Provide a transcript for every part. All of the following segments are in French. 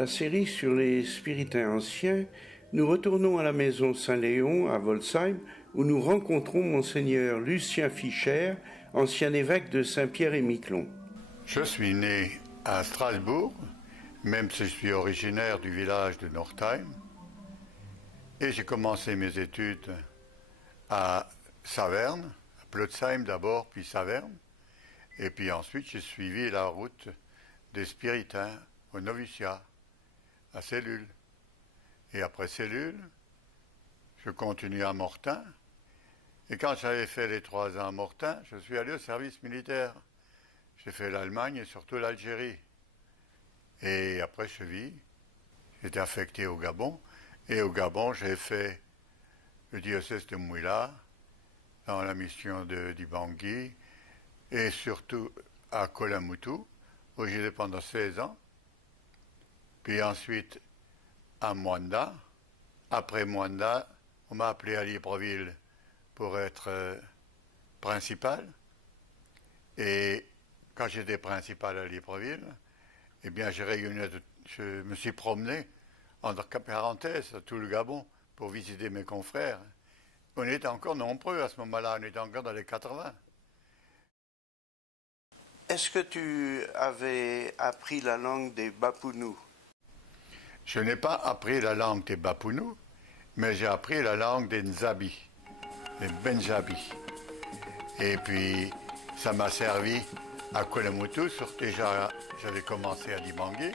la série sur les spiritains anciens, nous retournons à la maison Saint-Léon à Volsheim où nous rencontrons Monseigneur Lucien Fischer, ancien évêque de Saint-Pierre-et-Miquelon. Je suis né à Strasbourg, même si je suis originaire du village de Northeim. Et j'ai commencé mes études à Saverne, à Plotzheim d'abord, puis Saverne. Et puis ensuite, j'ai suivi la route des spiritains au noviciat, à Cellule. Et après Cellule, je continue à Mortain. Et quand j'avais fait les 3 ans à Mortain, je suis allé au service militaire. J'ai fait l'Allemagne et surtout l'Algérie. Et après Cheville, j'étais affecté au Gabon. Et au Gabon, j'ai fait le diocèse de Mouila, dans la mission d'Ibangui, et surtout à Kolamutu, où j'étais pendant 16 ans. Puis ensuite à Mwanda. Après Mwanda, on m'a appelé à Libreville pour être principal. Et quand j'étais principal à Libreville, eh bien, je me suis promené, entre parenthèses, à tout le Gabon, pour visiter mes confrères. On était encore nombreux à ce moment-là, on était encore dans les 80. Est-ce que tu avais appris la langue des Bapounous? Je n'ai pas appris la langue des Bapounous, mais j'ai appris la langue des Nzabi, des Benjabi. Et puis, ça m'a servi à Kolamutu, déjà j'avais commencé à Dibangui,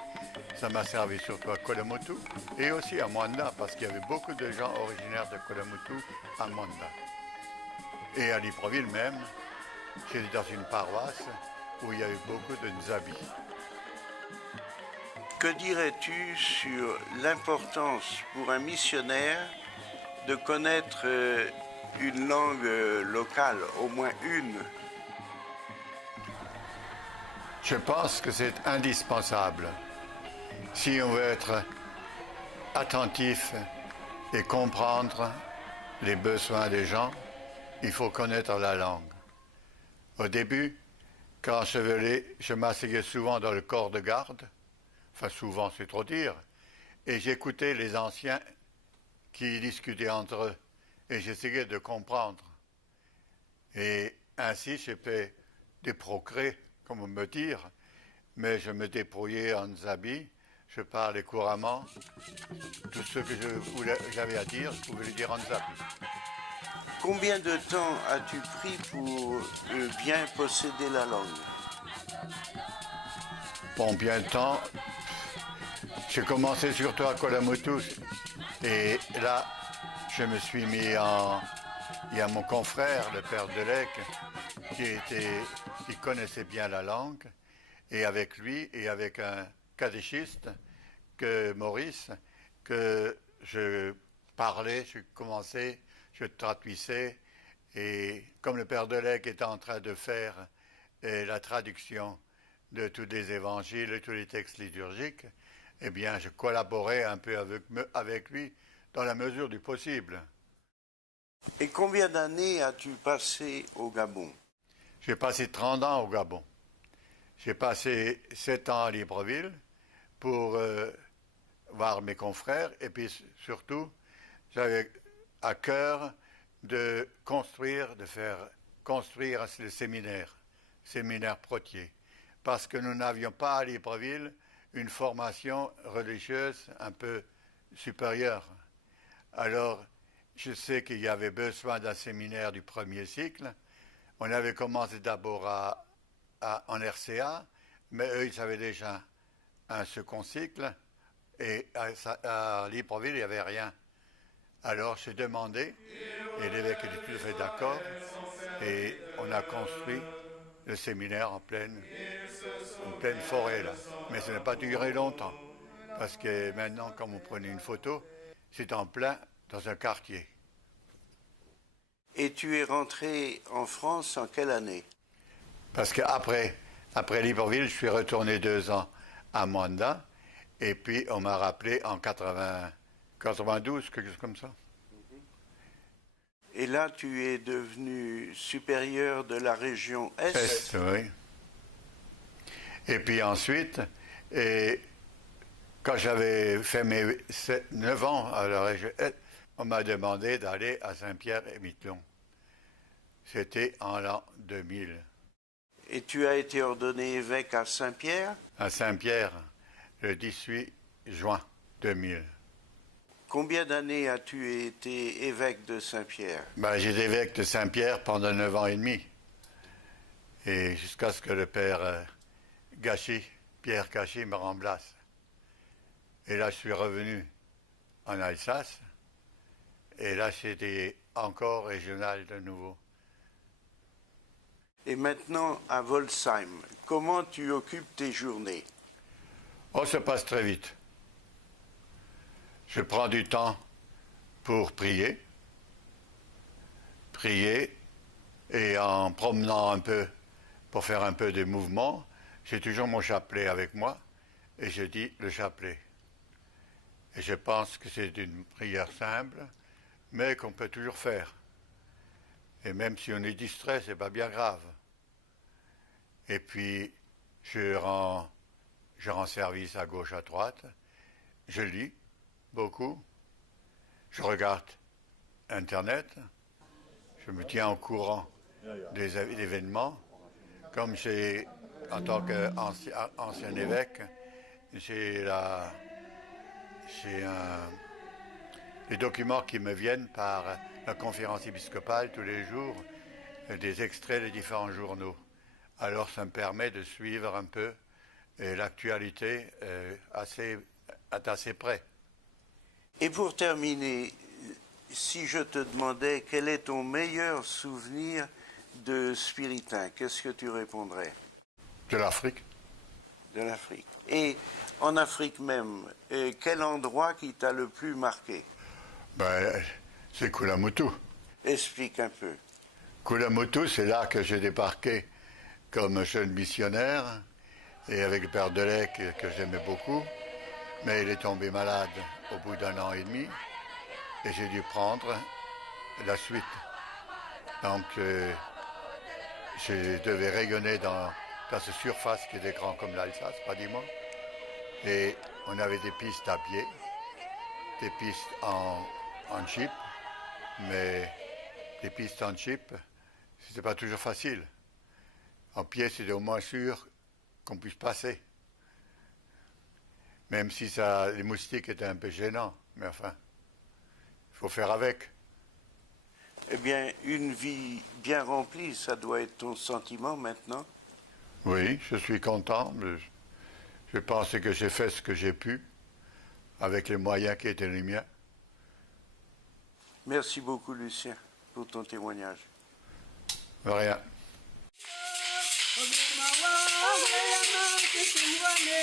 ça m'a servi surtout à Kolamutu et aussi à Mwanda, parce qu'il y avait beaucoup de gens originaires de Kolamutu à Mwanda. Et à Libreville même, j'étais dans une paroisse où il y avait beaucoup de Nzabi. Que dirais-tu sur l'importance pour un missionnaire de connaître une langue locale, au moins une? Je pense que c'est indispensable. Si on veut être attentif et comprendre les besoins des gens, il faut connaître la langue. Au début, quand je m'asseyais souvent dans le corps de garde, enfin souvent c'est trop dire, et j'écoutais les anciens qui discutaient entre eux, et j'essayais de comprendre. Et ainsi j'ai fait des progrès, comme on me dire, mais je me débrouillais en Nzabi, je parlais couramment, tout ce que j'avais à dire, je pouvais le dire en Nzabi. Combien de temps as-tu pris pour bien posséder la langue? Combien de temps? J'ai commencé surtout à Kolamutu, et là, je me suis mis il y a mon confrère, le père Delec, qui connaissait bien la langue, et avec lui, et avec un catéchiste, Maurice, que je parlais, je traduisais, et comme le père Delec était en train de faire la traduction de tous les évangiles et tous les textes liturgiques, eh bien, je collaborais un peu avec lui dans la mesure du possible. Et combien d'années as-tu passé au Gabon? J'ai passé 30 ans au Gabon. J'ai passé 7 ans à Libreville pour voir mes confrères, et puis surtout, j'avais à cœur de faire construire le séminaire Protier, parce que nous n'avions pas à Libreville une formation religieuse un peu supérieure. Alors, je sais qu'il y avait besoin d'un séminaire du premier cycle. On avait commencé d'abord en RCA, mais eux, ils avaient déjà un second cycle, et à Libreville, il n'y avait rien. Alors, j'ai demandé, et l'évêque était tout à fait d'accord, et on a construit le séminaire en pleine forêt, là. Mais ça n'a pas duré longtemps, parce que maintenant, quand vous prenez une photo, c'est en plein dans un quartier. Et tu es rentré en France en quelle année? Parce qu'après Libreville, je suis retourné 2 ans à Mwanda, et puis on m'a rappelé en 92, quelque chose comme ça. Et là, tu es devenu supérieur de la région Est. Oui. Et puis ensuite, Quand j'avais fait mes 9 ans, alors on m'a demandé d'aller à Saint-Pierre-et-Miquelon. C'était en l'an 2000. Et tu as été ordonné évêque à Saint-Pierre? À Saint-Pierre, le 18 juin 2000. Combien d'années as-tu été évêque de Saint-Pierre? J'étais évêque de Saint-Pierre pendant 9 ans et demi. Et jusqu'à ce que le père Pierre Gachy me remplace. Et là, je suis revenu en Alsace. Et là, j'étais encore régional de nouveau. Et maintenant, à Volsheim, comment tu occupes tes journées? Oh, ça passe très vite. Je prends du temps pour prier. Et en promenant un peu, pour faire un peu de mouvement, j'ai toujours mon chapelet avec moi et je dis le chapelet. Et je pense que c'est une prière simple, mais qu'on peut toujours faire. Et même si on est distrait, c'est pas bien grave. Et puis, je rends service à gauche, à droite. Je lis beaucoup. Je regarde Internet. Je me tiens au courant des événements. Comme en tant qu'ancien évêque, j'ai les documents qui me viennent par la conférence épiscopale tous les jours, des extraits des différents journaux. Alors ça me permet de suivre un peu l'actualité assez près. Et pour terminer, si je te demandais quel est ton meilleur souvenir de spiritain, qu'est-ce que tu répondrais? De l'Afrique. De l'Afrique. Et en Afrique même, quel endroit qui t'a le plus marqué? C'est Koulamoutou. Explique un peu. Koulamoutou, c'est là que j'ai débarqué comme jeune missionnaire, et avec le père Delay que j'aimais beaucoup, mais il est tombé malade au bout d'un an et demi, et j'ai dû prendre la suite. Donc, je devais rayonner dans cette surface qui était grande comme l'Alsace, pratiquement, et on avait des pistes à pied, des pistes en jeep, mais les pistes en jeep, c'était pas toujours facile. En pied, c'était au moins sûr qu'on puisse passer. Même si les moustiques étaient un peu gênants. Mais enfin, il faut faire avec. Eh bien, une vie bien remplie, ça doit être ton sentiment maintenant? Oui, je suis content. Je pense que j'ai fait ce que j'ai pu, avec les moyens qui étaient les miens. Merci beaucoup, Lucien, pour ton témoignage. De rien. Obi mawa, wele ma kisi wane,